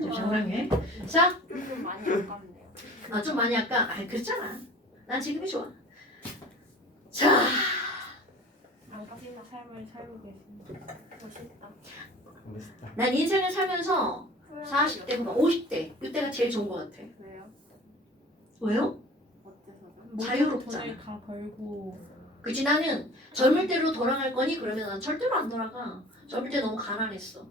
잠깐만요. 자, 좀 많이 아깝네요. 좀 많이 아까 그랬잖아. 난 지금이 좋아. 자, 아까운 삶을 살고 계십니다. 멋있다. 멋있다. 난 인생을 살면서 40대보다 50대 이때가 제일 좋은 것 같아. 왜요? 왜요? 어때서요? 자유롭잖아. 돈을 다 벌고 그치, 나는 젊을 때로 돌아갈 거니? 그러면 난 절대로 안 돌아가. 젊을 때 너무 가난했어.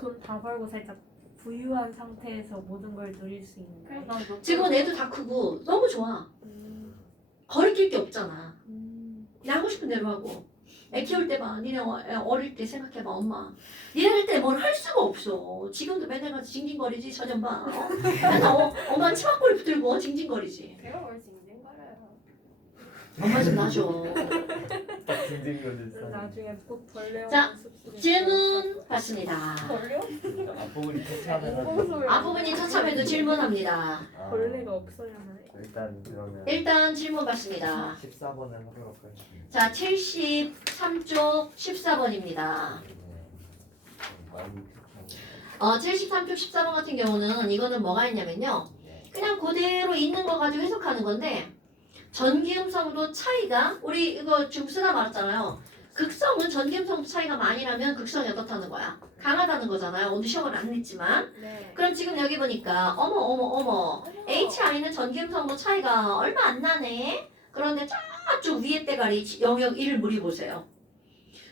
돈 다 벌고 살짝 부유한 상태에서 모든 걸 누릴 수 있는. 그러니까 지금은 애도 다 크고 너무 좋아. 거리낄 게 없잖아. 그냥 하고 싶은 대로 하고. 애 키울 때 봐. 니네 어릴 때 생각해봐, 엄마. 니네 때 뭘 할 수가 없어. 지금도 맨날 가서 징징거리지, 저년 봐. 맨날 엄마 치마꼬리 붙들고 징징거리지. 제가 뭘 징징거려요. 엄마 좀 놔줘. 딱 징징거리지. 나중에 꼭 벌레 자, 질문 받습니다. 벌레? 앞부분이 터치하면 앞부분이 처참해도 질문합니다. 벌레가 없어야만 해. 일단 그러면 일단 질문 받습니다. 14번을 하도록 하겠습니다. 자, 73쪽 14번입니다. 많이 73쪽 14번 같은 경우는 이거는 뭐가 있냐면요. 그냥 그대로 있는 거 가지고 해석하는 건데 전기음성도 차이가 우리 이거 지금 쓰다 말했잖아요. 극성은 전기음성도 차이가 많이 나면 극성이 어떻다는 거야? 강하다는 거잖아요. 오늘 시험을 안 냈지만. 네. 그럼 지금 여기 보니까 어머 HI는 전기음성도 차이가 얼마 안 나네. 그런데 저쪽 위에 대가리 영역 1을 무리 보세요.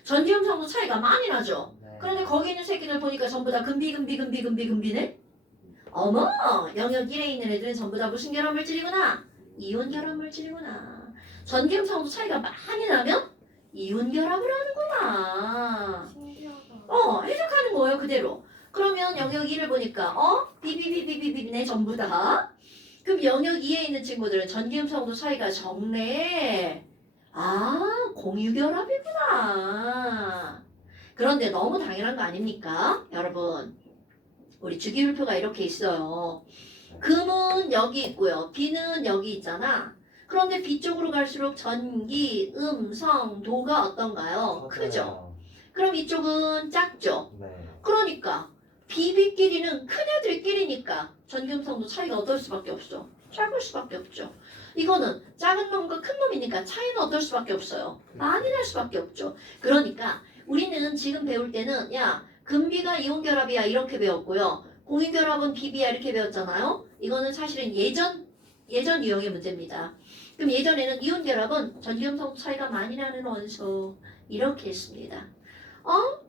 전기음성도 차이가 많이 나죠. 그런데 거기 있는 새끼들 보니까 전부 다 금비네. 어머, 영역 1에 있는 애들은 전부 다 무슨 결합 물질이구나. 이온 결합 물질이구나. 전기음성도 차이가 많이 나면 이온 결합을 하는구나. 신기하다. 해석하는 거예요, 그대로. 그러면 영역 2를 보니까 비비비비비비네 전부 다. 그럼 영역 2에 있는 친구들은 전기음성도 차이가 적네. 공유결합이구나. 그런데 너무 당연한 거 아닙니까? 여러분, 우리 주기율표가 이렇게 있어요. 금은 여기 있고요. 비는 여기 있잖아. 그런데 B 쪽으로 갈수록 전기, 음성, 도가 어떤가요? 크죠? 그럼 이쪽은 작죠? 네. 그러니까 비비끼리는 큰 애들끼리니까 전기음성도 차이가 어떨 수밖에 없어. 작을 수밖에 없죠. 이거는 작은 놈과 큰 놈이니까 차이는 어떨 수밖에 없어요. 많이 날 수밖에 없죠. 그러니까 우리는 지금 배울 때는 금비가 이온결합이야 이렇게 배웠고요. 공유결합은 비비야 이렇게 배웠잖아요. 이거는 사실은 예전 유형의 문제입니다. 그럼 예전에는 이온결합은 전기음성 차이가 많이 나는 원소 이렇게 했습니다.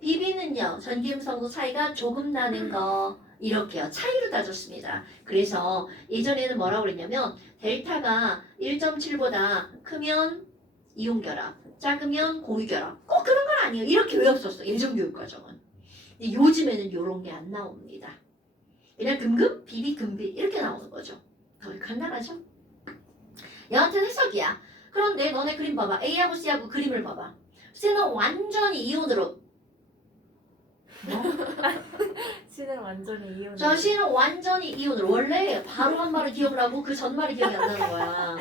비비는요 전기음성도 차이가 조금 나는 거 이렇게요. 차이로 따졌습니다. 그래서 예전에는 뭐라고 그랬냐면 델타가 1.7보다 크면 이온결합, 작으면 공유결합. 꼭 그런 건 아니에요. 이렇게 외웠었어. 예전 교육과정은. 근데 요즘에는 이런 게 안 나옵니다. 그냥 금금, 비비, 금비 이렇게 나오는 거죠. 거의 간단하죠? 여하튼 해석이야. 그런데 너네 그림 봐봐. A하고 C하고 그림을 봐봐. C는 완전히 이온으로 C는 완전히 이혼. 저 C는 완전히 이온으로 원래 바로 한 말을 기억을 하고 그 전 말이 기억이 안 나는 거야.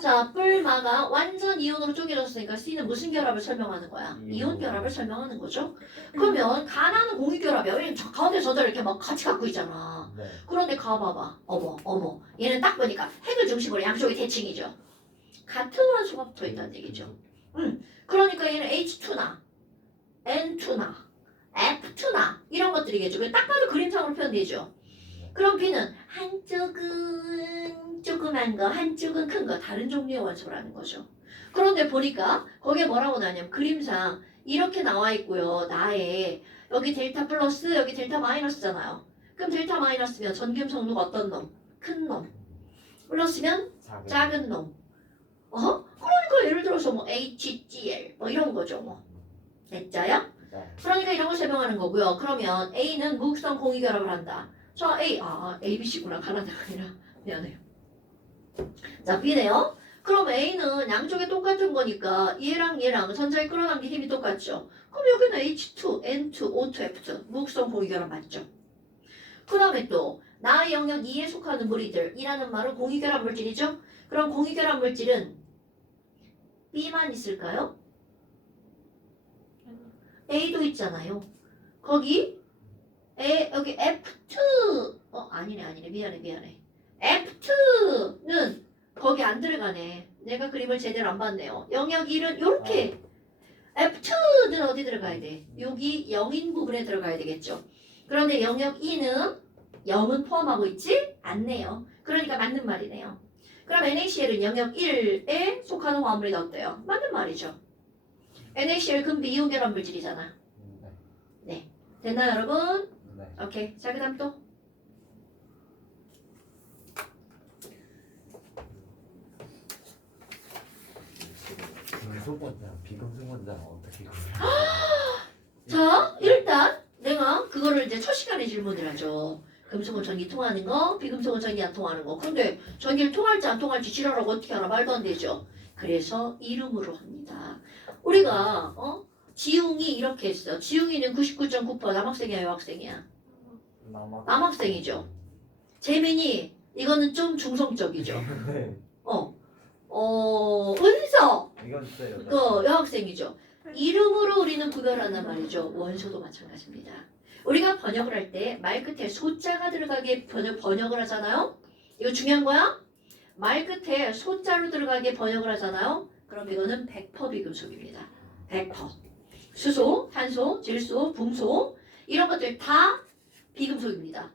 자, 뿔마가 완전 이온으로 쪼개졌으니까 C는 무슨 결합을 설명하는 거야? 이온 결합을 설명하는 거죠. 그러면 가나는 공유결합이야. 왜냐면 저 가운데 저들 이렇게 막 같이 갖고 있잖아. 네. 그런데 가봐봐. 어머. 얘는 딱 보니까 핵을 중심으로 양쪽이 대칭이죠. 같은 원소가 붙어 있다는 얘기죠. 그러니까 얘는 H2나 N2나 F2나 이런 것들이겠죠. 딱 봐도 그림상으로 표현되죠. 그럼 B는 한쪽은 조그만 거, 한쪽은 큰 거, 다른 종류의 원소라는 거죠. 그런데 보니까 거기에 뭐라고 나냐면 그림상 이렇게 나와 있고요. 나의 여기 델타 플러스, 여기 델타 마이너스잖아요. 그럼 델타 마이너스면 전기음성도가 어떤 놈? 큰 놈. 플러스면 작은 놈. 그러니까 예를 들어서 뭐 HGL 뭐 이런 거죠. 뭐. 됐죠요? 네. 그러니까 이런 걸 설명하는 거고요. 그러면 A는 무극성 공유결합을 한다. 자, ABC구나. 가나다가 아니라. 미안해요. 자, B네요. 그럼 A는 양쪽에 똑같은 거니까 얘랑 전자에 끌어당긴 힘이 똑같죠. 그럼 여기는 H2, N2, O2, F2 무극성 공유결합 맞죠? 그 다음에 또 나의 영역 2에 속하는 무리들 이라는 말은 공유결합 물질이죠? 그럼 공유결합 물질은 B만 있을까요? A도 있잖아요. 거기 여기 F2 아니네. 미안해. F2는 거기 안 들어가네. 내가 그림을 제대로 안 봤네요. 영역 1은 요렇게. F2는 어디 들어가야 돼? 여기 0인 부분에 들어가야 되겠죠. 그런데 영역 2는 0은 포함하고 있지 않네요. 그러니까 맞는 말이네요. 그럼 NaCl은 영역 1에 속하는 화합물이 어때요? 맞는 말이죠. NaCl 금비 이온 결합 물질이잖아. 됐나요, 여러분? 네. 오케이. 자, 그다음 또. 금속 원자랑 비금속 원자랑 어떻게 자, 일단 내가 그거를 이제 첫 시간에 질문을 하죠. 금속은 전기 통하는 거, 비금속은 전기 안 통하는 거. 근데 전기를 통할지 안 통할지 지랄하고 어떻게 알아? 말도 안 되죠. 그래서 이름으로 합니다. 우리가 지웅이 이렇게 했어. 지웅이는 99.9% 남학생이야, 여학생이야? 남학생이죠. 재민이 이거는 좀 중성적이죠. 네. 은서 이건 진짜 여자. 또 여학생이죠. 이름으로 우리는 구별한단 말이죠. 원소도 마찬가지입니다. 우리가 번역을 할 때 말 끝에 소자가 들어가게 번역을 하잖아요. 이거 중요한 거야. 말 끝에 소자로 들어가게 번역을 하잖아요. 그럼 이거는 100% 비금속입니다. 100%. 수소, 탄소, 질소, 붕소 이런 것들 다 비금속입니다.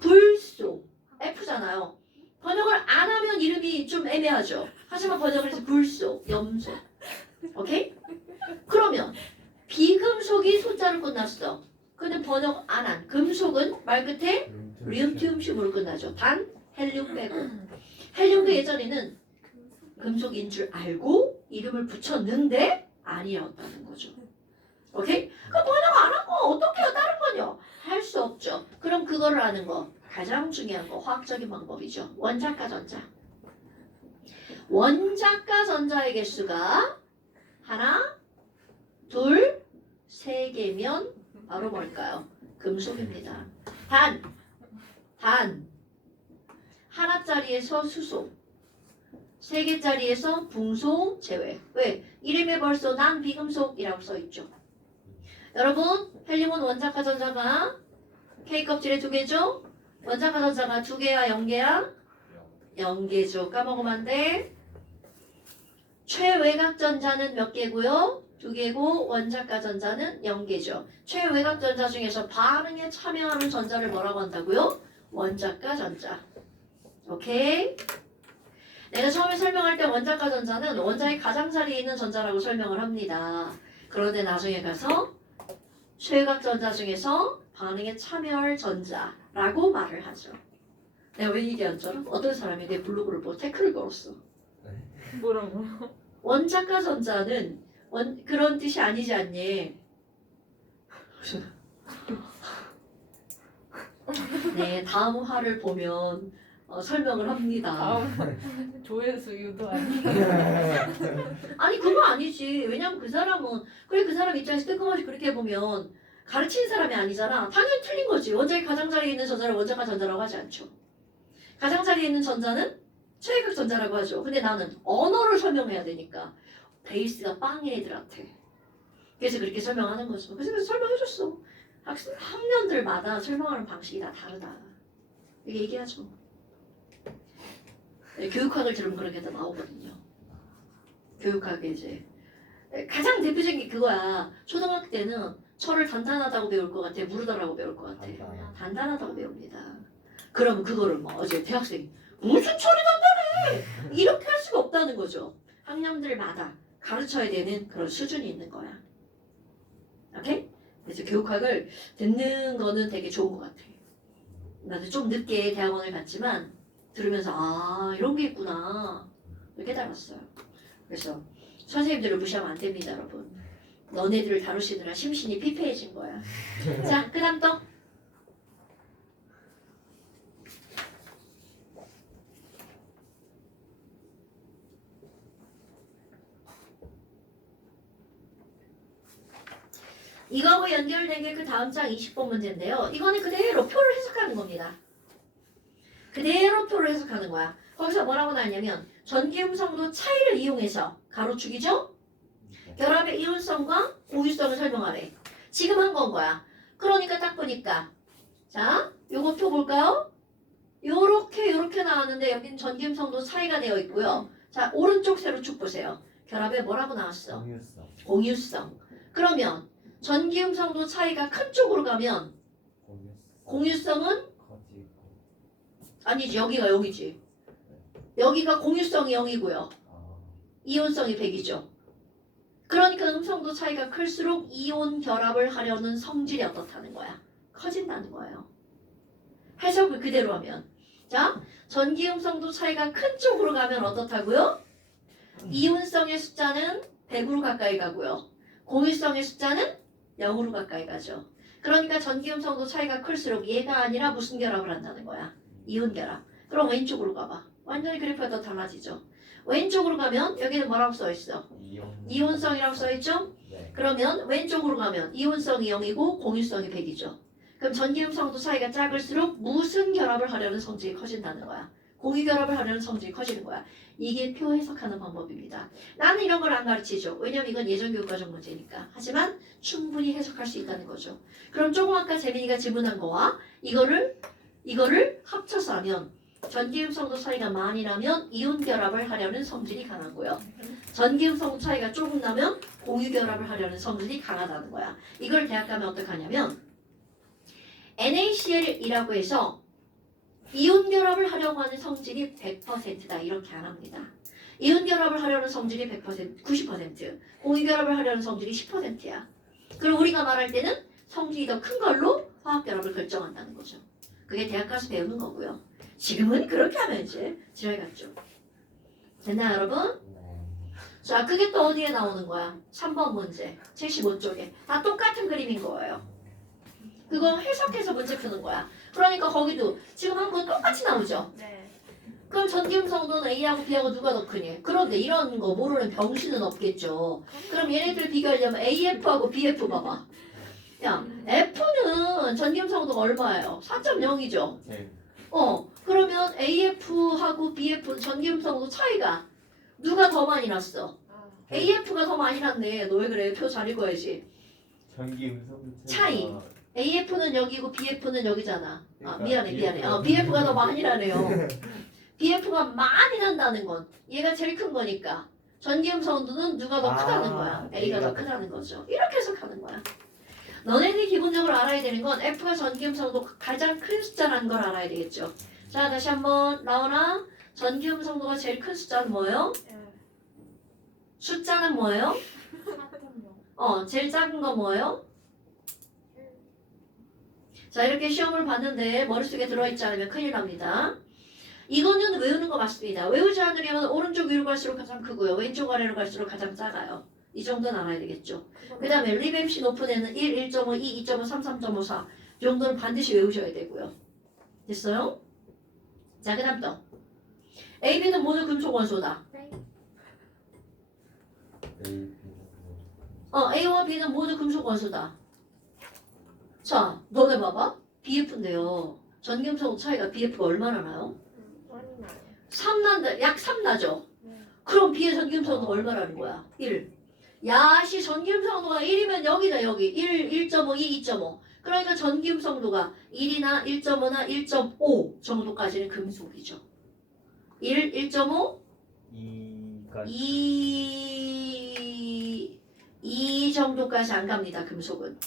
불소, F잖아요. 번역을 안 하면 이름이 좀 애매하죠. 하지만 번역을 해서 불소, 염소. 오케이? 그러면 비금속이 소자로 끝났어. 근데 번역 안 한 금속은 말 끝에 리움티움식으로 끝나죠. 단 헬륨 빼고. 헬륨도 예전에는 금속인 줄 알고 이름을 붙였는데 아니었다는 거죠. 오케이? 그 번역 안 한 거 어떻게 해요? 다른 건요? 할 수 없죠. 그럼 그거를 아는 거 가장 중요한 거 화학적인 방법이죠. 원자과 전자. 원자과 전자의 개수가 하나, 둘, 세 개면 바로 뭘까요? 금속입니다. 단 하나짜리에서 수소, 세 개짜리에서 붕소 제외. 왜? 이름에 벌써 난 비금속이라고 써있죠. 여러분, 헬륨은 원자과 전자가 K 껍질에 2개죠? 원자과 전자가 2개야, 0개야? 0개죠. 까먹으면 안 돼. 최외곽 전자는 몇 개고요? 2개고 원자과 전자는 0개죠. 최외곽 전자 중에서 반응에 참여하는 전자를 뭐라고 한다고요? 원자과 전자. 오케이? 내가 처음에 설명할 때 원자과 전자는 원자의 가장자리에 있는 전자라고 설명을 합니다. 그런데 나중에 가서 최외곽 전자 중에서 반응에 참여할 전자라고 말을 하죠. 내가 왜 얘기한 줄 알아? 어떤 사람이 내 블로그를 보고 태클을 걸었어. 뭐라고요? 원자과 전자는 그런 뜻이 아니지 않니? 네, 다음 화를 보면 설명을 합니다. 다음 조회수 유도 아니. 아니 그거 아니지. 왜냐면 그 사람은 그 사람 입장에서 뜨끔하지 그렇게 보면 가르치는 사람이 아니잖아. 당연히 틀린 거지. 원자의 가장자리에 있는 전자를 원자과 전자라고 하지 않죠. 가장자리에 있는 전자는 최외곽 전자라고 하죠. 근데 나는 언어를 설명해야 되니까 베이스가 빵인 애들한테. 그래서 그렇게 설명하는 거죠. 그래서 설명해줬어. 학년들마다 설명하는 방식이 다 다르다. 이렇게 얘기하죠. 네, 교육학을 들으면 그런 게 다 나오거든요. 교육학에 이제 가장 대표적인 게 그거야. 초등학교 때는 철을 단단하다고 배울 것 같아, 무르다라고 배울 것 같아. 단단하다고 배웁니다. 그러면 그거를 뭐 어제 대학생이 무슨 철이 단단해! 이렇게 할 수가 없다는 거죠. 학년들마다 가르쳐야 되는 그런 수준이 있는 거야. 오케이? 그래서 교육학을 듣는 거는 되게 좋은 것 같아. 나도 좀 늦게 대학원을 갔지만 들으면서 아 이런 게 있구나 깨달았어요. 그래서 선생님들을 무시하면 안 됩니다, 여러분. 너네들을 다루시느라 심신이 피폐해진 거야. 자, 그 다음 또. 이거하고 연결된 게 그 다음 장 20번 문제인데요. 이거는 그대로 표를 해석하는 겁니다. 그대로 표를 해석하는 거야. 거기서 뭐라고 나왔냐면 전기음성도 차이를 이용해서 가로축이죠? 결합의 이온성과 고유성을 설명하래. 지금 한 건 거야. 그러니까 딱 보니까 자, 요거 표 볼까요? 나왔는데 여기는 전기음성도 차이가 되어 있고요. 자, 오른쪽 세로 쭉 보세요. 결합에 뭐라고 나왔어? 공유성. 공유성. 그러면 전기음성도 차이가 큰 쪽으로 가면 공유성은 커지고. 아니지. 여기가 여기지. 여기가 공유성이 0이고요. 아, 이온성이 100이죠. 그러니까 음성도 차이가 클수록 이온 결합을 하려는 성질이 어떻다는 거야? 커진다는 거예요. 해석을 그대로 하면. 자, 전기음성도 차이가 큰 쪽으로 가면 어떻다고요? 이온성의 숫자는 100으로 가까이 가고요. 공유성의 숫자는 0으로 가까이 가죠. 그러니까 전기음성도 차이가 클수록 얘가 아니라 무슨 결합을 한다는 거야? 이온 결합. 그럼 왼쪽으로 가봐. 완전히 그래프가 더 달라지죠. 왼쪽으로 가면 여기는 뭐라고 써있어? 이온성이라고 써있죠? 네. 그러면 왼쪽으로 가면 이온성이 0이고 공유성이 100이죠. 그럼 전기음성도 차이가 작을수록 무슨 결합을 하려는 성질이 커진다는 거야. 공유 결합을 하려는 성질이 커지는 거야. 이게 표 해석하는 방법입니다. 나는 이런 걸 안 가르치죠. 왜냐면 이건 예전교육과정 문제니까. 하지만 충분히 해석할 수 있다는 거죠. 그럼 조금 아까 재민이가 질문한 거와 이거를 합쳐서 하면 전기음성도 차이가 많이 나면 이온 결합을 하려는 성질이 강하고요. 전기음성 차이가 조금 나면 공유 결합을 하려는 성질이 강하다는 거야. 이걸 대학 가면 어떡하냐면 NaCl이라고 해서 이온 결합을 하려고 하는 성질이 100%다 이렇게 안 합니다. 이온 결합을 하려는 성질이 100%, 90%, 공유 결합을 하려는 성질이 10%야. 그럼 우리가 말할 때는 성질이 더 큰 걸로 화학 결합을 결정한다는 거죠. 그게 대학 가서 배우는 거고요. 지금은 그렇게 하면 이제 지랄 같죠. 됐나요, 여러분? 네. 자, 그게 또 어디에 나오는 거야? 3번 문제, 75쪽에. 다 똑같은 그림인 거예요. 그거 해석해서 문제 푸는 거야. 그러니까 거기도 지금 한 거 똑같이 나오죠? 네. 그럼 전기음성도는 A하고 B하고 누가 더 크니? 그런데 이런 거 모르는 병신은 없겠죠. 그럼 얘네들 비교하려면 AF하고 BF 봐봐. 야, F는 전기음성도가 얼마예요? 4.0이죠. 네. 그러면 AF하고 BF 전기음성도 차이가 누가 더 많이 났어? AF가 더 많이 났네. 너 왜 그래? 표 잘 읽어야지. 전기 음성 차이. AF는 여기고 BF는 여기잖아. 그러니까 미안해. BF가 더 많이 나네요. BF가 많이 난다는 건 얘가 제일 큰 거니까 전기음성도는 누가 더 크다는 거야. A가 더 크다는 거죠. 이렇게 해석하는 거야. 너네들이 기본적으로 알아야 되는 건 F가 전기음성도 가장 큰 숫자라는 걸 알아야 되겠죠. 자, 다시 한번 나오나? 전기음성도가 제일 큰 숫자는 뭐예요? 숫자는 뭐예요? 4.0. 제일 작은 거 뭐예요? 자, 이렇게 시험을 봤는데 머릿속에 들어있지 않으면 큰일 납니다. 이거는 외우는 거 맞습니다. 외우지 않으려면 오른쪽 위로 갈수록 가장 크고요. 왼쪽 아래로 갈수록 가장 작아요. 이 정도는 알아야 되겠죠. 그 다음에 리뱀시 높은 애는 1, 1.5, 2, 2.5, 3, 3.5, 4. 이 정도는 반드시 외우셔야 되고요. 됐어요? 자, 그 다음 또. A, B는 모두 금속 원소다. A와 B는 모두 금속 원소다. 자, 너네 봐봐. BF인데요. 전기음성 차이가 BF가 얼마나 나요? 많이 나요. 3 난다. 약 3 나죠? 네. 그럼 B의 전기음성도가 얼마라는 거야? 1. 야시 전기음성도가 1이면 여기다 여기. 1, 1.5, 2, 2.5. 그러니까 전기음성도가 1이나 1.5나 1.5 정도까지는 금속이죠. 1, 1.5, 2 정도까지 안 갑니다. 금속은.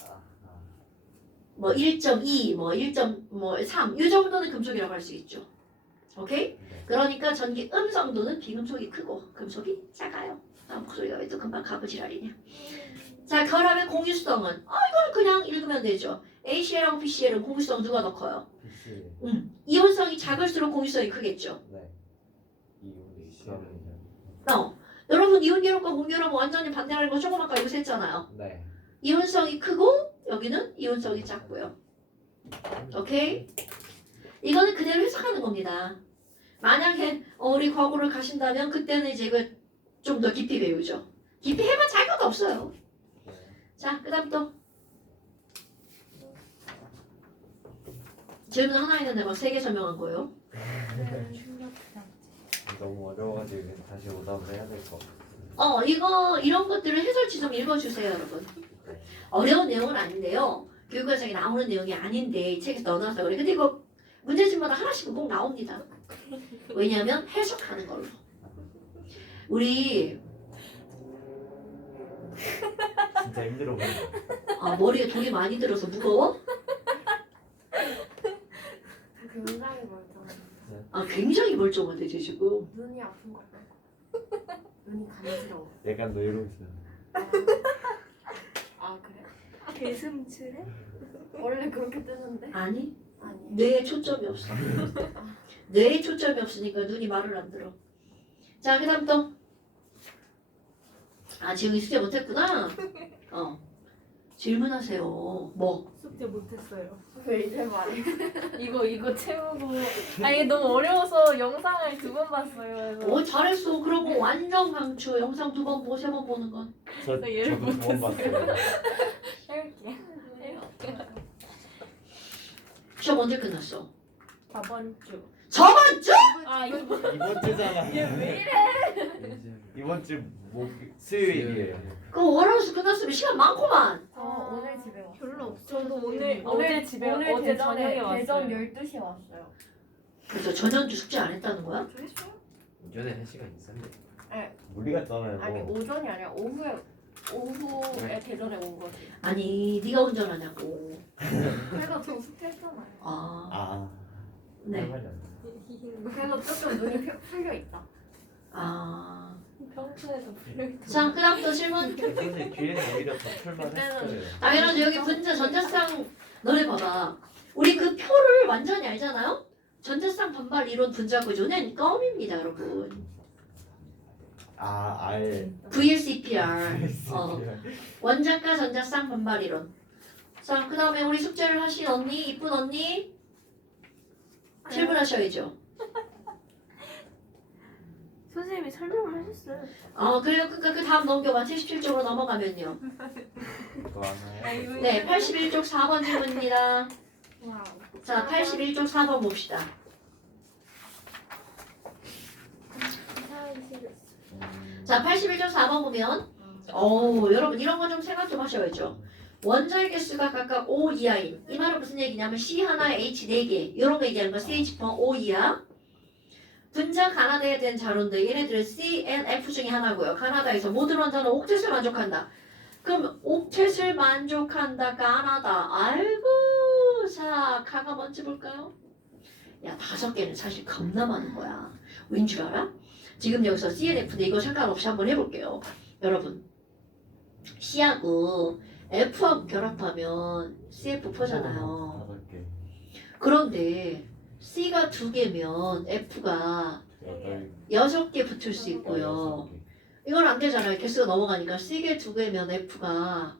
뭐 1.2, 뭐 1.3 이 정도는 금속이라고 할 수 있죠. 오케이? 그러니까 전기 음성도는 비금속이 크고 금속이 작아요. 목소리가 왜 또 금방 가부지랄이냐. 자, 결합의 공유성은 이건 그냥 읽으면 되죠. ACl하고 BCl은 공유성 누가 더 커요? 이온성이 작을수록 공유성이 크겠죠. 네. 이온이 시험이. 여러분 이온 결합과 공유 결합은 완전히 반대라는 거 조금 아까 여기서 했잖아요. 네. 이온성이 크고 여기는 이온성이 작고요. 오케이? 이거는 그대로 해석하는 겁니다. 만약에 우리 과거를 가신다면 그때는 이제 이걸 좀 더 깊이 배우죠. 깊이 해봤자 할 것도 없어요. 네. 자, 그 다음 또. 질문 하나 있는데 막 3개 설명한 거예요. 너무 어려워가지고 다시 오답을 해야 될 것 같아요. 이런 것들을 해설지 좀 읽어주세요, 여러분. 어려운 내용은 아닌데요. 교육과정에 나오는 내용이 아닌데 이 책에서 넣어놔서 그래. 근데 이거 문제집마다 하나씩은 꼭 나옵니다. 왜냐하면 해석하는 걸로. 우리 진짜 힘들어 보인다. 머리에 돌이 많이 들어서 무거워? 굉장히 멀쩡해. 굉장히 멀쩡한데 쟤 지금. 눈이 아픈 거 빼고. 눈이 간지러워. 약간 너 이러고 있어. 아 그래? 개슴츠레? 원래 그렇게 뜨는데? 아니 아니. 뇌에 초점이 없어. 뇌에 초점이 없으니까 눈이 말을 안 들어. 자 그다음 또. 지금 숙제 못했구나. 질문하세요. 뭐? 숙제 못했어요. 왜 이제 말해? 이거 채우고 이게 너무 어려워서 영상을 2번 봤어요. 그래서 잘했어. 그런 거 완전 강추. 영상 2번 보고 3번 보는 건. 저도 얘를 두 번 봤어요. 해볼게. 시험 언제 끝났어? 저번 주. 저번 주? 이거 이번 주잖아. 얘왜 이래? 이번 주 수요일이에요. 그 월화수 끝났으면 시간 많구만. 오늘 집에 왔어요. 별로 없어. 저도 오늘 어제 집에 어제 저녁에 왔어요. 대전 12시에 왔어요. 그래서 전현주 숙제 안 했다는 거야? 저 했어요? 오전에 1시간 있었는데 우리 같잖아요. 아니 오전이 아니라 오후에 대전에 온 거지. 아니 네가 운전하냐고. 그래서 저 숙제했잖아요. 할 네. 말이 안 그래서 조금 눈이 풀려 있다. 평소에도 풀려있다. 자 그다음 또 질문. 돼. 근데 뒤에는 오히려 더 풀만했어요. 당연하죠. 여기 분자 전자쌍 너네 봐봐. 우리 그 표를 완전히 알잖아요. 전자쌍 반발 이론 분자 구조는 껌입니다, 여러분. 알. VSEPR. 원자과 전자쌍 반발 이론. 자 그다음에 우리 숙제를 하신 언니, 이쁜 언니 질문하셔야죠. 선생님이 설명을 하셨어요. 그래요. 그러니까 그 다음 넘겨봐. 77쪽으로 넘어가면요. 그거 하나요? 네, 81쪽 4번 질문입니다. 와우. 자, 81쪽 4번 봅시다. 자, 81쪽 4번 보면 여러분 이런 거 좀 생각 좀 하셔야죠. 원자의 개수가 각각 5 이하인. 이 말은 무슨 얘기냐면 C 하나에 H 4개. 이런 거 얘기하는 거 CH5 이하. 분자 가나다에 된 자료인데 얘네들은 C, N, F 중에 하나고요. 가나다에서 모든 원자는 옥텟을 만족한다. 그럼 옥텟을 만족한다 가나다. 아이고 자 가가 뭔지 볼까요? 야 5개는 사실 겁나 많은 거야. 왠 줄 알아? 지금 여기서 CNF인데 이거 상관없이 한번 해볼게요. 여러분 C하고 F하고 결합하면 CF4잖아요. 5개. 그런데 C가 2개면 F가 6개 붙을 수 있고요. 이건 안 되잖아요. 개수가 넘어가니까 C가 2개면 F가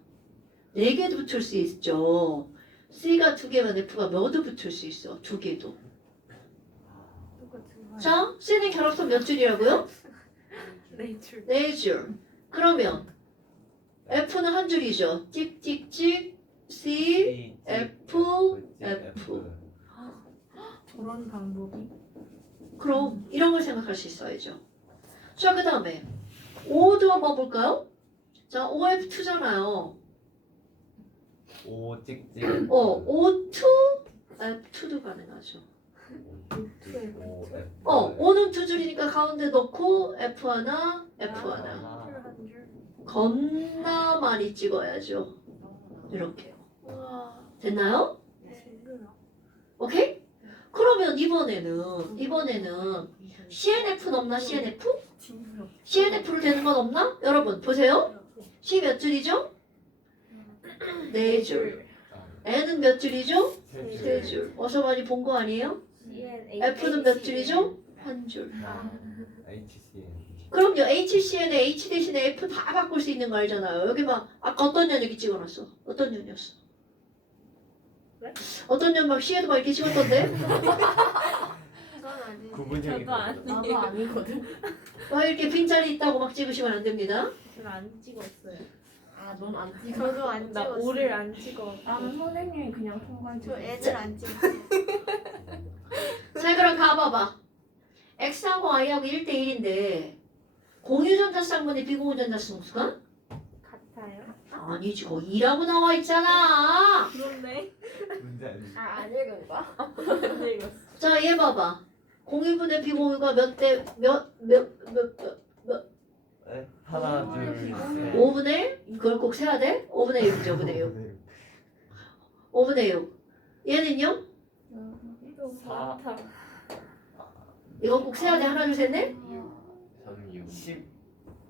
4개도 붙을 수 있죠. C가 2개면 F가 몇도 붙을 수 있어? 2개도. 자, C는 결합선 몇 줄이라고요? 네 줄. 4줄. 그러면 F는 한 줄이죠. 찍찍찍 C, F, F. 저런 방법이? 그럼 이런 걸 생각할 수 있어야죠. 자, 그 다음에 O도 한번 볼까요? 자, OF2잖아요. 오 찍찍. O2, F2도 가능하죠. 오 F. O는 2줄이니까 가운데 넣고 F 하나, F 하나. 겁나 많이 찍어야죠. 이렇게요. 됐나요? 오케이? 그러면 이번에는 CNF는 없나? CNF? CNF로 되는 건 없나? 여러분 보세요. C 몇 줄이죠? 4줄. N은 몇 줄이죠? 3줄. 어서 많이 본 거 아니에요? F는 몇 줄이죠? 1줄. HCN. 그럼요. HCN에 H 대신에 F 다 바꿀 수 있는 거 알잖아요. 여기 막 아까 어떤 년 여기 찍어놨어? 어떤 년이었어? 네? 어떤 년 막 C에도 막 이렇게 찍었던데? 그건 아니지. 구분형이. 저도 안 나도 아니거든. 막 이렇게 빈자리 있다고 막 찍으시면 안 됩니다. 저는 안 찍었어요. 넌 안 찍어. 저도 안 나 찍었어. 5를 안 찍어. 나는 선생님이 그냥 통과해 줘. 애들 안 찍어. 자 그럼 가봐봐. X하고 Y하고 1대1인데 공유전자쌍분의 비공유전자쌍수가? 같아요? 아니지 거기 2라고 나와 있잖아. 그렇네. 문제 아니지. 안 읽은 거야? 안 읽었어. 자 얘 봐봐. 공유분의 비공유가 네? 하나 둘 셋. 5분의 그걸 꼭 세야 돼? 5분의 6이죠. 5분의 6. 5분의 6. 얘는요? 또 사. 많다. 이건 꼭 세야 돼. 하나 둘 셋 넷. 3, 6.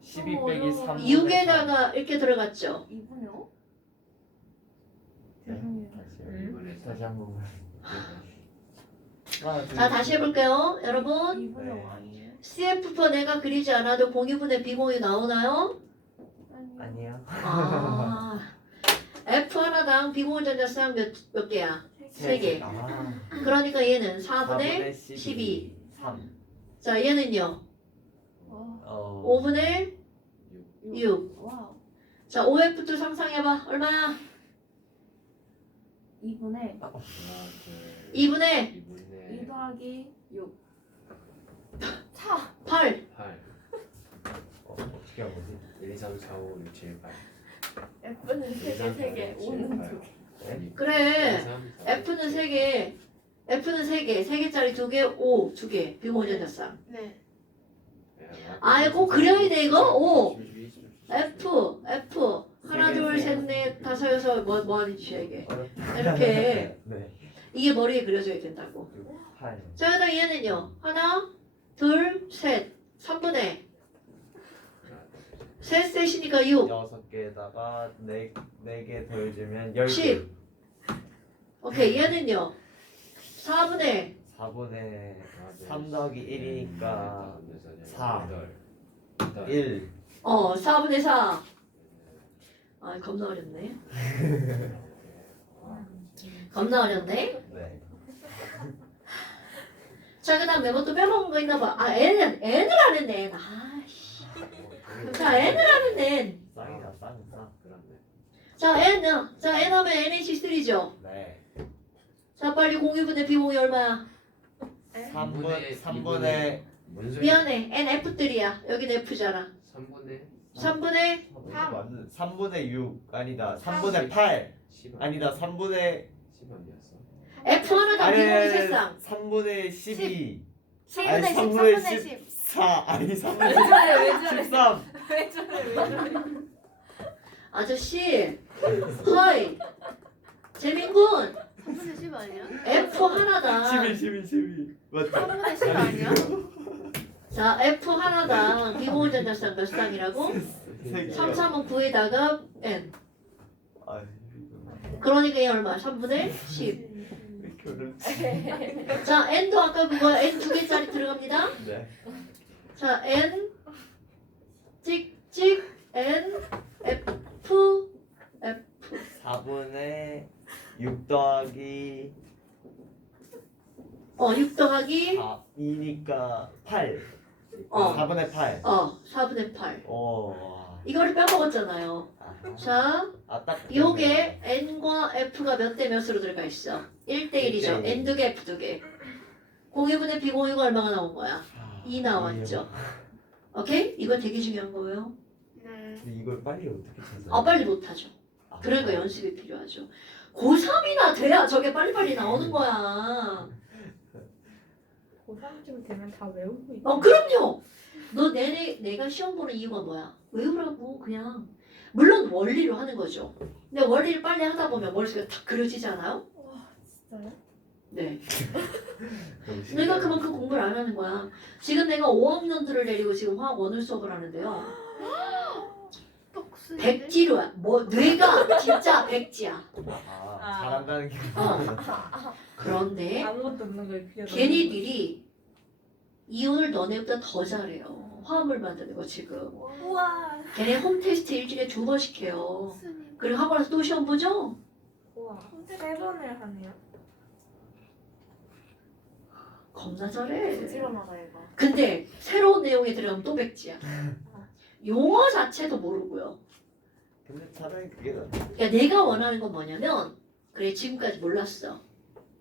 12 빼기 3. 6에다가 이렇게 들어갔죠. 2분의 5? 다시 한 번만. 하나 둘. 자 다시 해볼게요. 여러분 2분의 네. 5 아니에요? CF표 내가 그리지 않아도 공유분의 비공유 나오나요? 아니요. 아 F 하나당 비공유 전자쌍 몇 개야? 3개. 아. 그러니까 얘는 4분의 12. 12. 3. 자 얘는요? 와. 5분의 6. 와우. 자 5F도 상상해봐. 얼마야? 2분의 2분의 2 더하기 6. 8. 8. 어떻게 한 거지? 1, 2, 3, 4, 5, 6, 7, 8. F는 3개, 5는 2개. 그래. F는 3개. F는 3개. 3개짜리 2개, 5 2개. 비공유 전자쌍. 네. 아이고 그려야 돼 이거? 5. F 하나 둘 셋 넷 다섯 여섯 뭐 하는 짓이야 이게. 이렇게 네. 이게 머리에 그려져야 된다고. 8. 자 그다음 얘는요. 하나 둘 셋 3분의 셋이니까 6 6개에다가 4개 더해주면 10개. 10. 오케이 얘는요. 4분의 4분의 3 더하기 1이니까 4. 8. 1. 4분의 4. 아 겁나 어렵네. 겁나 어렵네. 네. 자 그다음 이것도 빼먹은 거 있나 봐. 아 N을 안 했네. N. 아씨. 자 N을 안 했네. 쌍이다 쌍. 그렇네. 자 N 하면 NH3죠. 네. 자 빨리 공유분의 비공유 얼마야? 3분의 뭔 소리? 미안해. NF3야. 여기는 F잖아. 3분의 3분의 3분의 6 아니다. 3분의 8 10 아니다. 3분의 10 아니었어? F 하나당 비공유 세쌍. 3분의 12 3분의 10, 3분의 3분의 10. 14 아니 3분의 왜 저래? 13 왜 저래? 아저씨. 허이. 재민군. 3분의 10 아니야? F 하나당. 12 맞죠? 3분의 10 아니야? 자 F 하나당 비공유 전자쌍 몇 쌍이라고? 3, 3은 9에다가 N. 아 그러니까 얘 얼마? 3분의 10. 왜 이렇게 어렵지? 자 N도 아까 그거 N 2개짜리 들어갑니다. 네. 자 N 찍찍 N F 4분의 6 더하기 6 더하기 2니까 8 어. 4분의 8 4분의 8. 오. 이거를 빼먹었잖아요. 자 아딱 요게 N과 F가 몇 대 몇으로 들어가 있어? 1대1이죠. 1대1. N 2개 F 2개. 공유분의 비공유가 얼마가 나온 거야? 2 나왔죠. 오케이? 이거 되게 중요한 거예요. 네. 근데 이걸 빨리 어떻게 찾아요? 빨리 못하죠. 그러니까 연습이 필요하죠. 고3이나 돼야 저게 빨리빨리 나오는 거야. 고3쯤 되면 다 외우고 있어. 그럼요. 너 내가 시험 보는 이유가 뭐야? 외우라고 그냥. 물론 원리로 하는 거죠. 근데 원리를 빨리 하다 보면 머릿속에 탁 그려지지 않아요? 진짜요? 네. 너무 신기하다. 내가 그만큼 공부를 안 하는 거야. 지금 내가 5학년들을 데리고 지금 화학 원을 수업을 하는데요. 똑순인데? 백지로야. 뇌가 진짜 백지야. 잘한다는 게 그런데 아무것도 없는 걸 그려. 걔네들이 이혼을 너네보다 더 잘해요. 화합을 만드는 거 지금. 우와. 걔네 홈테스트 일주일에 2번씩 해요. 똑순이. 그리고 학원에서 또 시험 보죠? 우와. 3번을 하네요. 겁나 잘해. 부지런하다 얘가. 근데 새로운 내용에 들어가면 또 백지야. 용어 자체도 모르고요. 근데 차라리 그게 낫 그러니까 내가 원하는 건 뭐냐면 그래 지금까지 몰랐어.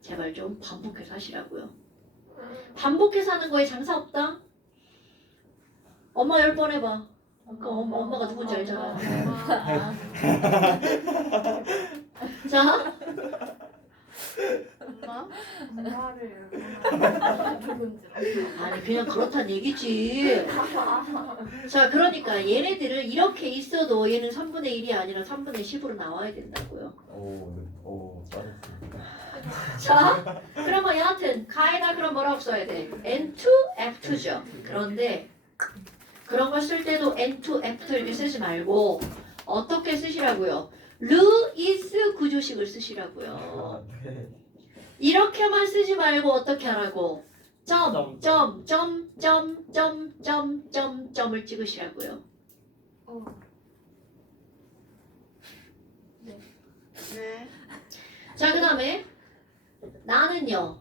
제발 좀 반복해서 하시라고요. 반복해서 하는 거에 장사 없다. 엄마 10번 해봐. 엄마가 누군지 알잖아. 자, 엄마? 엄마를 아니 그냥 그렇단 얘기지. 자 그러니까 얘네들을 이렇게 있어도 얘는 3분의 1이 아니라 3분의 10으로 나와야 된다고요. 오 빠졌습니다. 자 그러면 여하튼 가에다 그럼 뭐라고 써야 돼? N2, F2죠. 그런데 그런 걸 쓸 때도 N2, F2 이렇게 쓰지 말고 어떻게 쓰시라고요? 루이스 구조식을 쓰시라고요. 네. 이렇게만 쓰지 말고 어떻게 하라고? 점을 찍으시라고요. 네. 자, 그 다음에 나는요.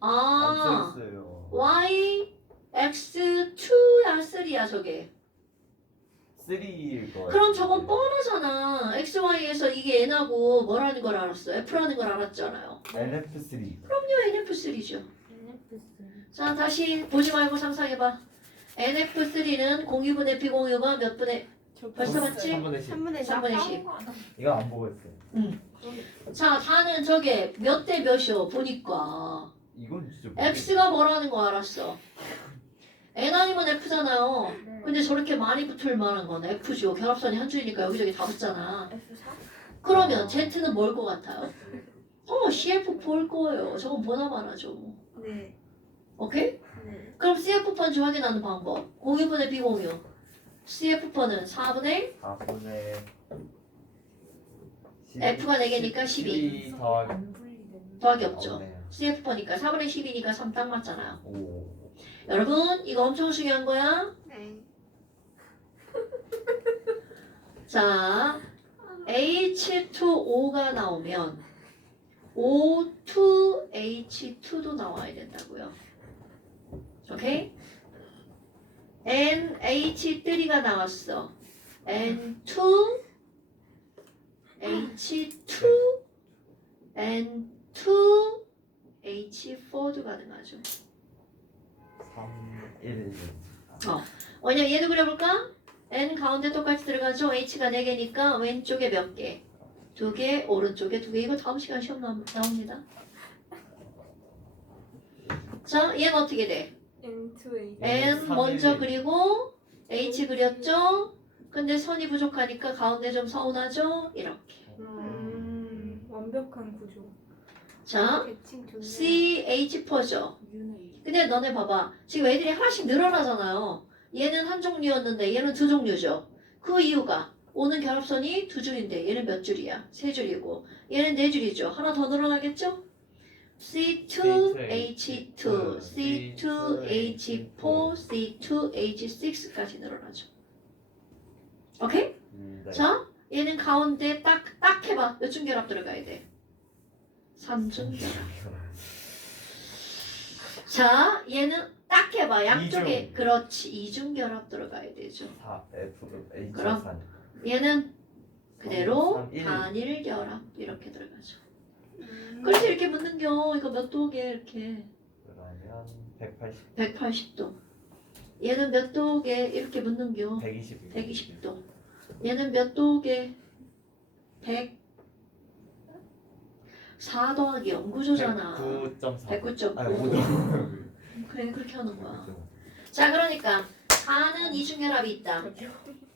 안 써있어요. Y, X, 2야, 3야, 저게. 3일 거예요. 그럼 저건 뻔하잖아. X, Y에서 이게 N하고 뭐라는 걸 알았어? F라는 걸 알았잖아요. NF3. 그럼요, NF3죠. 자, 다시 보지 말고 상상해봐. NF3는 공유분의 비공유가 몇 분의 벌써 봤지? 3분의 10. 3분의 3분의 10. 이거 안 보고 있어요. 자, 다는 저게 몇 대 몇이요? 보니까 이건 진짜 X가 뭐라는 거 알았어. N 아니면 F잖아요. 근데 저렇게 많이 붙을 만한 건 F죠. 결합선이 한 줄이니까 여기저기 다 붙잖아. F4? 그러면 Z는 뭘 것 같아요? CF4일 거예요. 저건 보나마나 죠. 네. 오케이? 네. 그럼 CF4인지 확인하는 방법. 공유분의 비공유. CF4는 4분의 4분의 F가 4개니까 12. 더하기 안 분리되는. 더하기 없죠. 없네요. CF4니까 4분의 10이니까 3 딱 맞잖아요. 오. 여러분 이거 엄청 중요한 거야. 네. 자 H2O가 나오면 O2H2도 나와야 된다고요. 오케이? NH3가 나왔어. N2 H2 N2 H4도 가능하죠. 3, 1. 왜냐면 얘도 그려볼까? N 가운데 똑같이 들어가죠. H가 4개니까 왼쪽에 몇 개? 2개, 오른쪽에 2개. 이거 다음 시간 시험 나옵니다. 자, 얘는 어떻게 돼? N2A. N 먼저 그리고 H 그렸죠? 근데 선이 부족하니까 가운데 좀 서운하죠? 이렇게. 완벽한 구조. 자, 대칭 좋네. CH4죠? 근데 너네 봐봐. 지금 애들이 하나씩 늘어나잖아요. 얘는 한 종류였는데 얘는 두 종류죠. 그 이유가 오는 결합선이 두 줄인데 얘는 몇 줄이야? 세 줄이고 얘는 네 줄이죠. 하나 더 늘어나겠죠? C2H2, C2H4, C2H6까지 늘어나죠. 오케이? 네. 자, 얘는 가운데 딱 해봐. 몇 중 결합 들어가야 돼? 3중 결합. 자, 얘는 딱 해봐. 양쪽에 이중. 그렇지. 이중 결합 들어가야 되죠. 4, F, H, 그럼? 3. 얘는 그대로 3, 1. 단일 결합 이렇게 들어가죠. 그래서 이렇게 묻는겨. 이거 몇 도게 이렇게 그러면 180, 180도. 얘는 몇 도게 이렇게 묻는겨. 120. 120도. 얘는 몇 도게 100 4 더하기 0 구조잖아. 109.4. 109.9. 아니 5도. 그래 그렇게 하는 거야. 자 그러니까 4는 이중결합이 있다.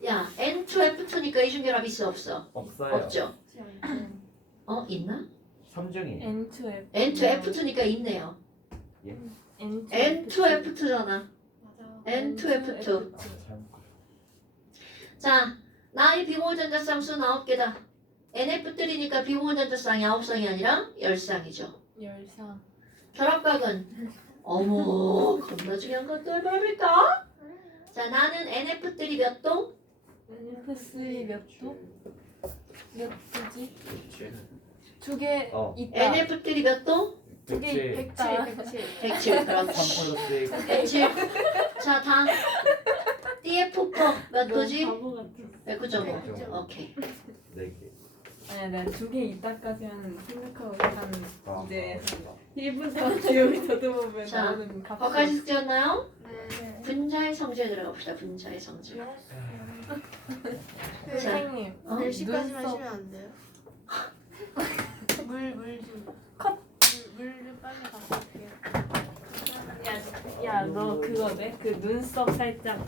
야 N2F2니까 이중결합 있어 없어? 없어요. 없죠. 있나? 3중이. N2F. N2F2니까 있네요. N2F2잖아. 맞아. N2F2. 자 나의 비공유전자쌍수 9개다. NF3니까 비공유전자쌍이 9쌍이 아니라 10쌍이죠. 열상. 결합각은 어머 겁나 중요한 것들 말일까? 자 나는 NF3 몇 도? NF3 몇 도? 몇 도지? 7. 두 개 어. 있다. NF3 몇 도? 두 개 107. 100다. 107 그렇지 3 플러스 1. 107 자 다음 DF4 몇 도지? 바보 같아. 109.5 오케이 4개. 아니야, 내가 두 개 있다까지는 생각하고 한 아, 이제 아, 1분 동안 여기 더듬으면 자, 나오는 값이. 거기까지 숙제였나요? 네. 분자의 성질에 들어가 봅시다 분자의 성질 선생님. 어? 10시까지만 눈썹. 쉬면 안 돼요? 물 좀. 컷. 물 좀 빨리 갖고 올게요. 야, 너 그거네? 그 눈썹 살짝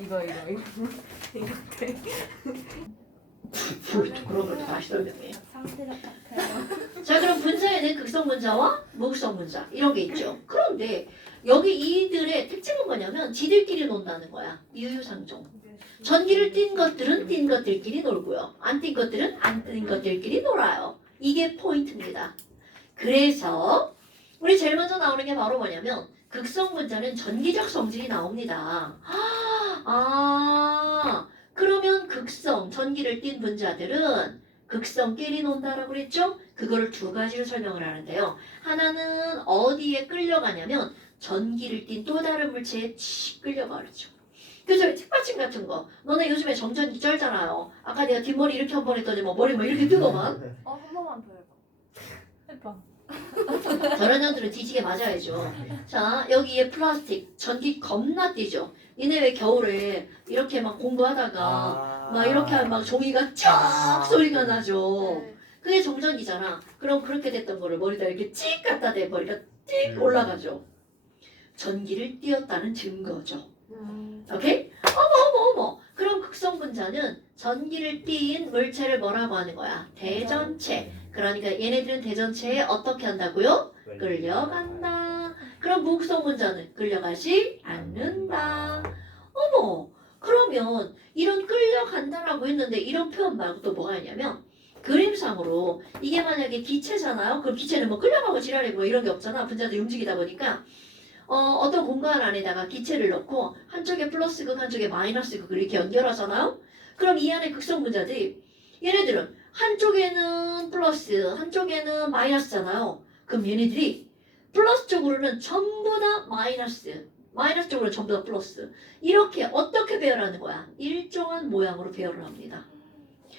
이거 그런 걸 다시 설명해. 상태가 같아요. 자, 그럼 분자에는 극성 분자와 무극성 분자 이런 게 있죠. 그런데 여기 이들의 특징은 뭐냐면 지들끼리 논다는 거야. 유유상종. 전기를 띈 것들은 띈 것들끼리 놀고요. 안 띈 것들은 안 띈 것들끼리 놀아요. 이게 포인트입니다. 그래서 우리 제일 먼저 나오는 게 바로 뭐냐면 극성 분자는 전기적 성질이 나옵니다. 그러면 극성, 전기를 띤 분자들은 극성끼리 논다라고 그랬죠? 그거를 두 가지로 설명을 하는데요. 하나는 어디에 끌려가냐면 전기를 띤 또 다른 물체에 치 끌려가죠. 그래서 틱받침 같은 거 너네 요즘에 정전기 쩔잖아요. 아까 내가 뒷머리 이렇게 한 번 했더니 뭐 머리 막 이렇게 뜨더만. 한 번만 더 해봐. 해봐. 저런 년들은 뒤지게 맞아야죠. 자, 여기에 플라스틱 전기 겁나 뛰죠. 니네 왜 겨울에 이렇게 막 공부하다가 막 이렇게 하면 막 종이가 쫙 소리가 나죠. 네. 그게 정전기잖아. 그럼 그렇게 됐던 거를 머리다 이렇게 찍 갖다 대 머리가 찍 올라가죠. 전기를 띄었다는 증거죠. 오케이? 어머. 그럼 극성 분자는 전기를 띈 물체를 뭐라고 하는 거야? 대전체. 그러니까 얘네들은 대전체에 어떻게 한다고요? 끌려간다. 그럼 무극성 분자는 끌려가지 않는다. 어머, 그러면 이런 끌려간다라고 했는데 이런 표현 말고 또 뭐가 있냐면 그림상으로 이게 만약에 기체잖아요. 그럼 기체는 뭐 끌려가고 지랄이고 뭐 이런 게 없잖아. 분자들이 움직이다 보니까 어떤 공간 안에다가 기체를 넣고 한쪽에 플러스극 한쪽에 마이너스극을 이렇게 연결하잖아요. 그럼 이 안에 극성 분자들이 얘네들은 한쪽에는 플러스 한쪽에는 마이너스잖아요. 그럼 얘네들이 플러스 쪽으로는 전부 다 마이너스 마이너스 쪽으로는 전부 다 플러스 이렇게 어떻게 배열하는 거야? 일정한 모양으로 배열을 합니다.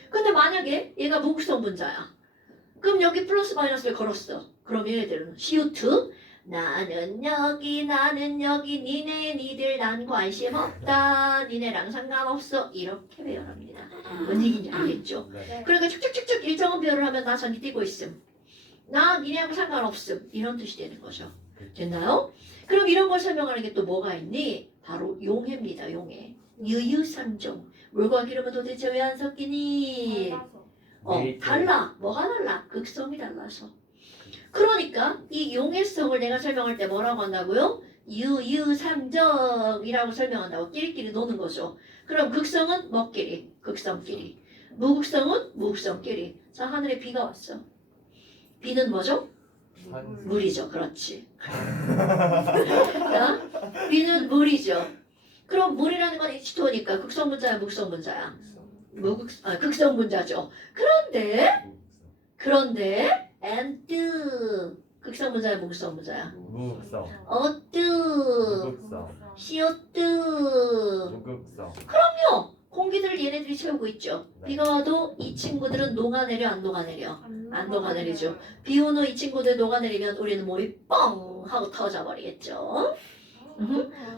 근데 만약에 얘가 무극성 분자야. 그럼 여기 플러스 마이너스를 걸었어. 그럼 얘네들은 CO2 나는 여기 니네 니들 난 관심 없다 니네랑 상관없어 이렇게 배열합니다. 뭔 얘기인지 알겠죠? 네. 그러니까 쭉쭉쭉쭉 일정한 배열을 하면 나 전기 띄고 있음 나 니네하고 상관없음 이런 뜻이 되는 거죠. 됐나요? 그럼 이런 걸 설명하는 게 또 뭐가 있니? 바로 용해입니다. 용해. 유유상종 물과 기름은 도대체 왜 안 섞이니? 달라. 뭐가 달라? 극성이 달라서. 그러니까 이 용해성을 내가 설명할 때 뭐라고 한다고요? 유유상정이라고 설명한다고 끼리끼리 노는 거죠. 그럼 극성은 뭐끼리? 극성끼리. 무극성은 무극성끼리. 자, 하늘에 비가 왔어. 비는 뭐죠? 물이죠. 그렇지. 자, 비는 물이죠. 그럼 물이라는 건 H2O니까 극성 분자야, 무극성 분자야? 극성 분자죠. 그런데 and 극성 분자야, 무극성 분자야? 무극성. 어뜨 무극성. 시어뜨 무극성. 그럼요. 공기들을 얘네들이 채우고 있죠. 네. 비가 와도 이 친구들은 녹아내려 안 녹아내려? 안 녹아내리죠. 비 오는 이 친구들 녹아내리면 우리는 몸이 뻥 하고 터져버리겠죠.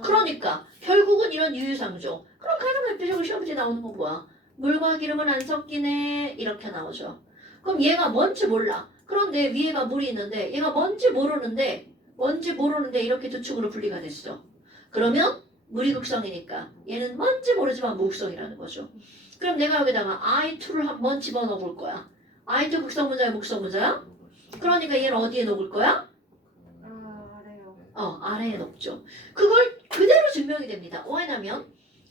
그러니까 결국은 이런 유유상종. 그럼 가장 대표적으로 시험지에 나오는 건 뭐야? 물과 기름은 안 섞이네 이렇게 나오죠. 그럼 얘가 뭔지 몰라. 그런데 위에가 물이 있는데 얘가 뭔지 모르는데 이렇게 두 축으로 분리가 됐어. 그러면 물이 극성이니까 얘는 뭔지 모르지만 무극성이라는 거죠. 그럼 내가 여기다가 I2를 한번 집어넣어 볼 거야. I2 극성 분자야, 무극성 분자야? 그러니까 얘는 어디에 녹을 거야? 아래요. 아래에 녹죠. 그걸 그대로 증명이 됩니다. 왜냐면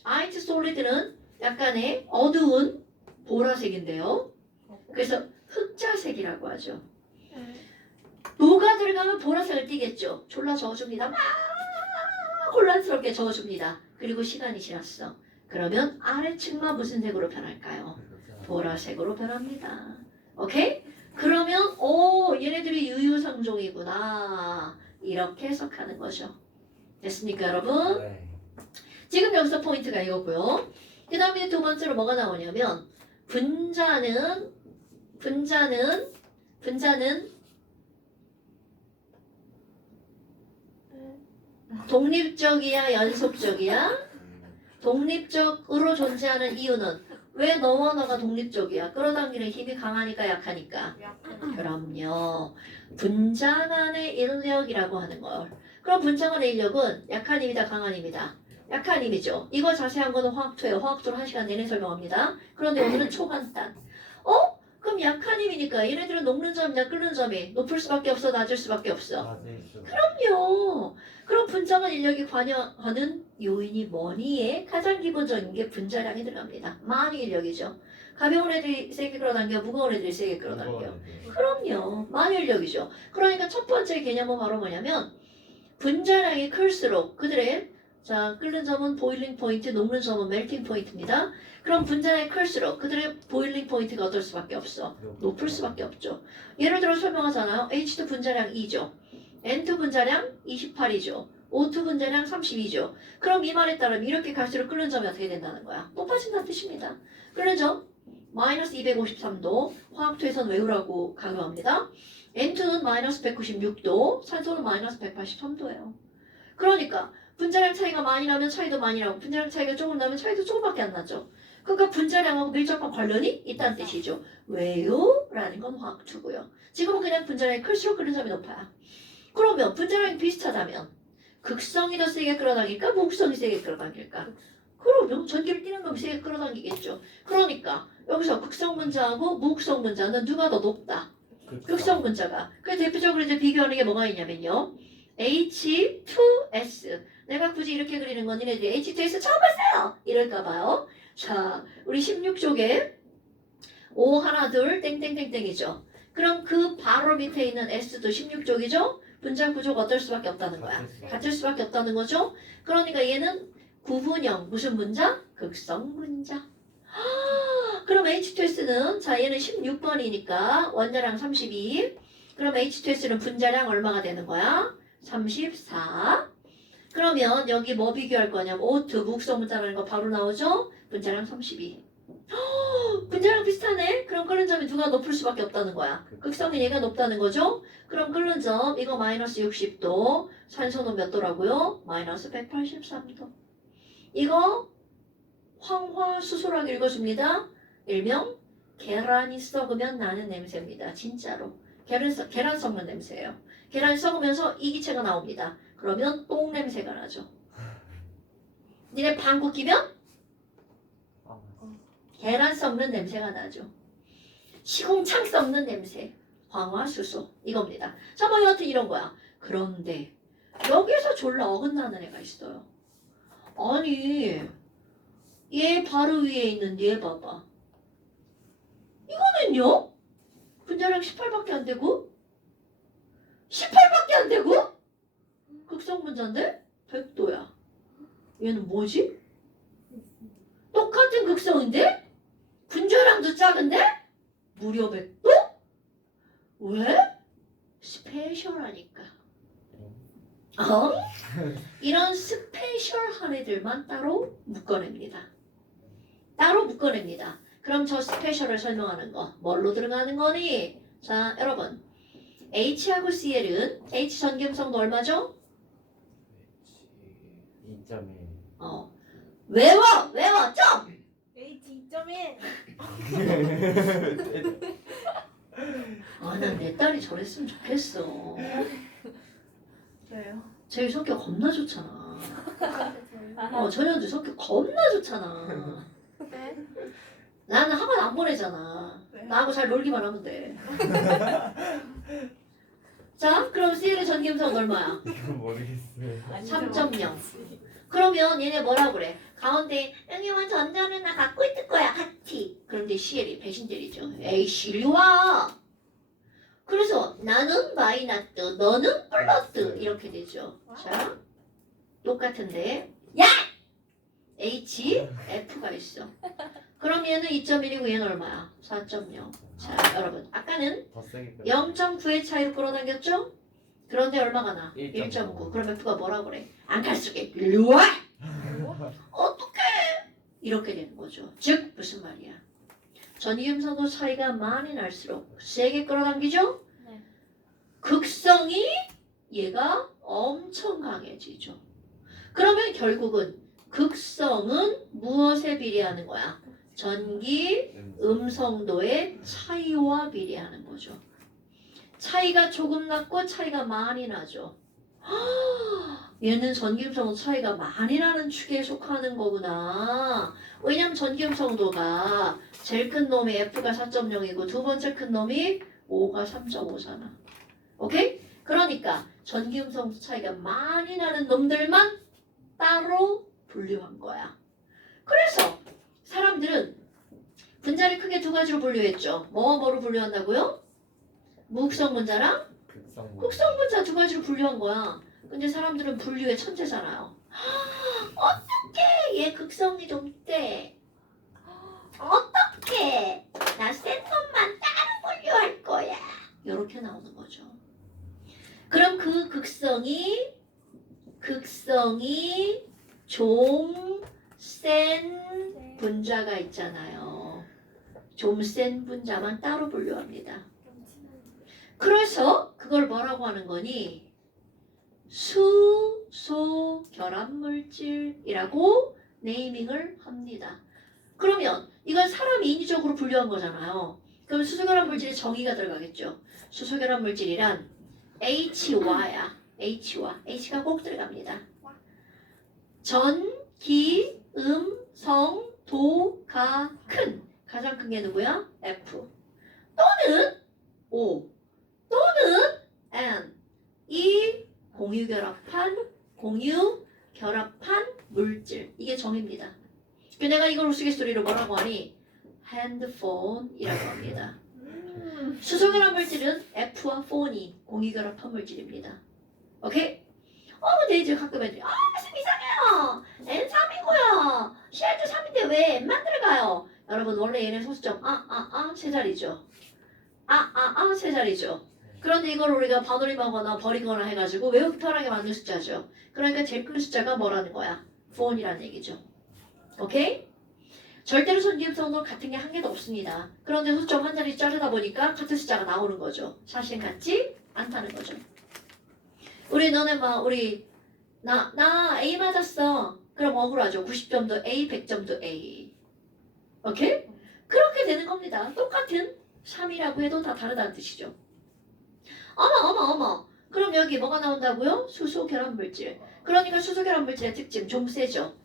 I2 솔리드는 약간의 어두운 보라색인데요. 그래서 흑자색이라고 하죠. 녹아 들어가면 보라색을 띠겠죠. 졸라 저어줍니다. 막 혼란스럽게 저어줍니다. 그리고 시간이 지났어. 그러면 아래층만 무슨 색으로 변할까요? 보라색으로 변합니다. 오케이? 그러면 얘네들이 유유상종이구나. 이렇게 해석하는 거죠. 됐습니까, 여러분? 네. 지금 여기서 포인트가 이거고요. 그 다음에 두 번째로 뭐가 나오냐면 분자는 독립적이야, 연속적이야? 독립적으로 존재하는 이유는 왜 너와 너가 독립적이야? 끌어당기는 힘이 강하니까 약하니까? 약간 그럼요. 분자 간의 인력이라고 하는 걸. 그럼 분자 간의 인력은 약한 힘이다, 강한 힘이다? 약한 힘이죠. 이거 자세한 거는 화학투예요. 화학투로 1시간 내내 설명합니다. 그런데 오늘은 초간단. 그럼 약한 힘이니까 얘네들은 녹는 점이냐 끓는 점이 높을 수밖에 없어, 낮을 수밖에 없어? 낮에 있어. 그럼요. 그럼 분자간 인력이 관여하는 요인이 뭐니에 가장 기본적인 게 분자량이 들어갑니다. 많이 인력이죠. 가벼운 애들이 세게 끌어당겨, 무거운 애들이 세게 끌어당겨. 그럼요. 많이 인력이죠. 그러니까 첫 번째 개념은 바로 뭐냐면 분자량이 클수록 그들의 자 끓는 점은 보일링 포인트, 녹는 점은 멜팅 포인트입니다. 그럼 분자량이 클수록 그들의 보일링 포인트가 어떨 수밖에 없어? 높을 수밖에 없죠. 예를 들어 설명하잖아요. H2 분자량 2죠. N2 분자량 28이죠. O2 분자량 32죠. 그럼 이 말에 따르면 이렇게 갈수록 끓는 점이 어떻게 된다는 거야? 높아진다는 뜻입니다. 끓는 점 마이너스 253도 화학투에선 외우라고 강요합니다. N2는 마이너스 196도, 산소는 마이너스 183도예요. 그러니까 분자량 차이가 많이 나면 차이도 많이 나고 분자량 차이가 조금 나면 차이도 조금밖에 안 나죠. 그러니까 분자량하고 밀접한 관련이 있다는 뜻이죠. 왜요? 라는 건 화학투고요. 지금은 그냥 분자량이 클수록 끓는 점이 높아요. 그러면 분자량이 비슷하다면 극성이 더 세게 끌어당길까? 무극성이 세게 끌어당길까? 그러면 전기를 띠는 놈이 세게 끌어당기겠죠. 그러니까 여기서 극성 분자하고 무극성 분자는 누가 더 높다? 극성 분자가. 그래서 대표적으로 이제 비교하는 게 뭐가 있냐면요. H2S. 내가 굳이 이렇게 그리는 건 니네들이 H2S 처음 봤어요! 이럴까봐요. 자, 우리 16쪽에 O 하나 둘 땡땡땡땡이죠. 그럼 그 바로 밑에 있는 S도 16쪽이죠? 분자 구조가 어떨 수밖에 없다는 거야. 같을 수밖에 없다는 거죠? 그러니까 얘는 구분형 무슨 분자? 극성 분자. 그럼 H2S는 자 얘는 16번이니까 원자량 32. 그럼 H2S는 분자량 얼마가 되는 거야? 34. 그러면 여기 뭐 비교할 거냐면 O2 무극성 분자라는 거 바로 나오죠? 분자량 32. 분자량 비슷하네? 그럼 끓는 점이 누가 높을 수밖에 없다는 거야. 극성이 얘가 높다는 거죠? 그럼 끓는 점 이거 마이너스 60도, 산소는 몇 도라고요? 마이너스 183도. 이거 황화수소라고 읽어줍니다. 일명 계란이 썩으면 나는 냄새입니다. 진짜로. 계란 썩는 냄새예요. 계란이 썩으면서 이기체가 나옵니다. 그러면 똥 냄새가 나죠. 니네 방구 끼면 계란 썩는 냄새가 나죠. 시궁창 썩는 냄새. 황화수소. 이겁니다. 자, 뭐 여하튼 이런 거야. 그런데 여기서 졸라 어긋나는 애가 있어요. 아니 얘 바로 위에 있는 얘 봐봐. 이거는요? 분자량 18밖에 안 되고 18밖에 안 되고 극성 분자인데 100도야. 얘는 뭐지? 똑같은 극성인데 분자량도 작은데 무려 100도? 왜? 스페셜하니까. 이런 스페셜한 애들만 따로 묶어냅니다. 따로 묶어냅니다. 그럼 저 스페셜을 설명하는 거 뭘로 들어가는 거니? 자 여러분 H하고 Cl은 H 전기음성도 얼마죠? 2.1. 외워 좀! H2.1 난 내 딸이 저랬으면 좋겠어. 왜요? 쟤 성격 겁나 좋잖아. 전현주 성격 겁나 좋잖아. 네. 나는 학원 안 보내잖아. 네. 나하고 잘 놀기만 하면 돼. 자, 그럼 C의 전기음성은 얼마야? 이거 모르겠어요. 3.0. 그러면 얘네 뭐라 그래? 가운데 여기만 전자는 나 갖고 있을 거야 같이. 그런데 CL이 배신자리죠. 에이씨 이리 와. 그래서 나는 마이너스 너는 플러스 이렇게 되죠. 자 똑같은데 야! H, F가 있어. 그럼 얘는 2.1이고 얘는 얼마야? 4.0. 자 여러분 아까는 더 세게 끌어. 0.9의 차이로 끌어당겼죠? 그런데 얼마가 나? 1.9. 1.9. 그럼 F가 뭐라 그래? 안 갈수록 일리 와! 어떡해! 이렇게 되는 거죠. 즉 무슨 말이야? 전기음성도 차이가 많이 날수록 세게 끌어당기죠? 네. 극성이 얘가 엄청 강해지죠. 그러면 결국은 극성은 무엇에 비례하는 거야? 전기, 음성도의 차이와 비례하는 거죠. 차이가 조금 났고 차이가 많이 나죠. 얘는 전기음성도 차이가 많이 나는 축에 속하는 거구나. 왜냐면 전기음성도가 제일 큰 놈이 F가 4.0이고 두 번째 큰 놈이 O가 3.5잖아. 오케이? 그러니까 전기음성도 차이가 많이 나는 놈들만 따로 분류한 거야. 그래서 사람들은 분자를 크게 두 가지로 분류했죠. 뭐로 분류한다고요? 무극성 분자랑 극성 분자 두 가지로 분류한 거야. 근데 사람들은 분류의 천재잖아요. 어떻게 얘 극성이 좀 돼? 어떻게 나 센 것만 따로 분류할 거야? 이렇게 나오는 거죠. 그럼 그 극성이 좀 센 분자가 있잖아요. 좀 센 분자만 따로 분류합니다. 그래서 그걸 뭐라고 하는 거니? 수소 결합물질이라고 네이밍을 합니다. 그러면 이건 사람이 인위적으로 분류한 거잖아요. 그럼 수소 결합물질에 정의가 들어가겠죠. 수소 결합물질이란 H와야. H가 꼭 들어갑니다. 전기, 성, 도가 큰. 가장 큰 게 누구야? F. 또는 O. 또는 N. 이 공유결합한 물질. 이게 정의입니다. 내가 이걸 우스갯소리로 뭐라고 하니? 핸드폰이라고 합니다. 수소결합 물질은 F와 폰이 공유결합한 물질입니다. 오케이? 근데 이제 가끔 애들이 쌤 이상해요. N3이고요. CR2 3인데 왜 N만 들어가요? 여러분 원래 얘네 소수점 세 자리죠. 세 자리죠. 그런데 이걸 우리가 반올림하거나 버리거나 해가지고 외우기 편하게 만든 숫자죠. 그러니까 제일 큰 숫자가 뭐라는 거야? 폰이라는 얘기죠. 오케이? 절대로 전기음성도 같은 게 한 개도 없습니다. 그런데 소수점 한 자리 자르다 보니까 같은 숫자가 나오는 거죠. 사실 같지 않다는 거죠. 너네 나 A 맞았어. 그럼 억울하죠. 90점도 A, 100점도 A. 오케이? 그렇게 되는 겁니다. 똑같은 3이라고 해도 다 다르다는 뜻이죠. 어머. 그럼 여기 뭐가 나온다고요? 수소 결합물질. 그러니까 수소 결합물질의 특징 좀 세죠.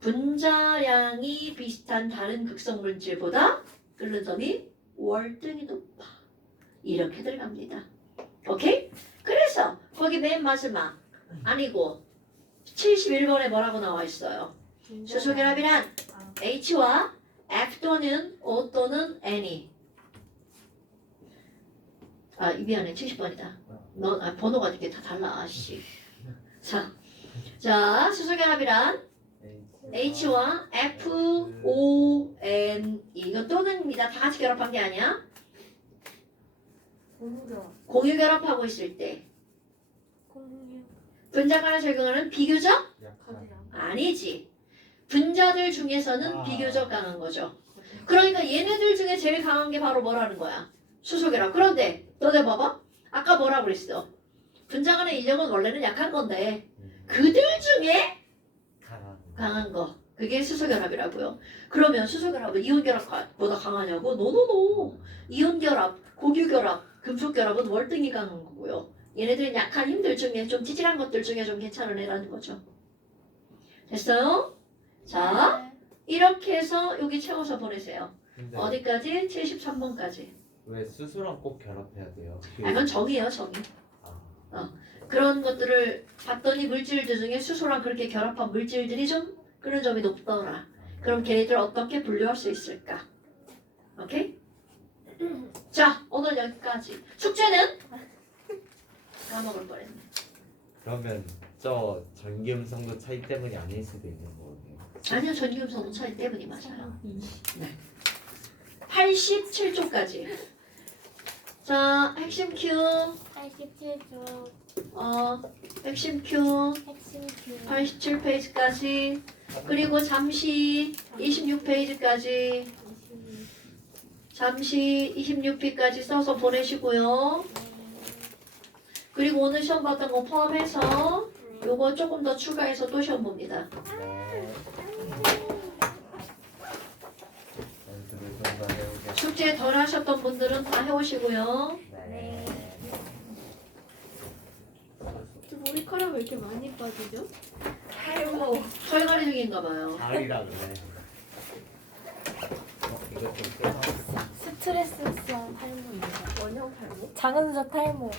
분자량이 비슷한 다른 극성 물질보다 끓는 점이 월등히 높아. 이렇게 들어갑니다. 오케이? 그래서 거기 맨 마지막 아니고 71번에 뭐라고 나와 있어요? 수소 결합이란 H와 F 또는 O 또는 N이 미안해 70번이다. 번호가 이렇게 다 달라. 씨. 자, 수소 결합이란 H와 F, O, N 이거 또는입니다. 다 같이 결합한 게 아니야. 공유 결합하고 있을 때 분자 간에 적용하는 비교적? 아니지. 분자들 중에서는 비교적 강한 거죠. 그러니까 얘네들 중에 제일 강한 게 바로 뭐라는 거야? 수소 결합. 그런데 너네 봐봐. 아까 뭐라 그랬어? 분자 간의 인력은 원래는 약한 건데 그들 중에 강한 거. 그게 수소결합이라고요. 그러면 수소결합은 이온결합보다 강하냐고? 노노노. 이온결합, 고유결합, 금속결합은 월등히 강한 거고요. 얘네들은 약한 힘들 중에 좀 찌질한 것들 중에 좀 괜찮은 애라는 거죠. 됐어요? 자, 이렇게 해서 여기 채워서 보내세요. 어디까지? 73번까지. 왜 수소랑 꼭 결합해야 돼요? 이건 정의예요, 정의. 그런 것들을 봤더니 물질들 중에 수소랑 그렇게 결합한 물질들이 좀 그런 점이 높더라. 그럼 걔네들 어떻게 분류할 수 있을까? 오케이? 자, 오늘 여기까지. 숙제는? 까먹을 뻔했네. 그러면 저 전기음성도 차이 때문이 아닐 수도 있는 거네요. 아니요, 전기음성도 차이 때문이 맞아요. 네. 87쪽까지. 자, 핵심 Q. 87조 핵심 Q. 핵심 큐 87페이지까지. 그리고 잠시 26페이지까지. 잠시 26페이지까지 써서 보내시고요. 그리고 오늘 시험 봤던 거 포함해서 요거 조금 더 추가해서 또 시험 봅니다. 네. 숙제 덜 하셨던 분들은 다 해오시고요. 네. 저 머리카락 왜 이렇게 많이 빠지죠? 탈모. 털갈이 중인가 봐요. 가을이라 그래. 이거 좀 빼서. 스트레스성 탈모입니다. 원형 탈모? 작은 숫자 탈모.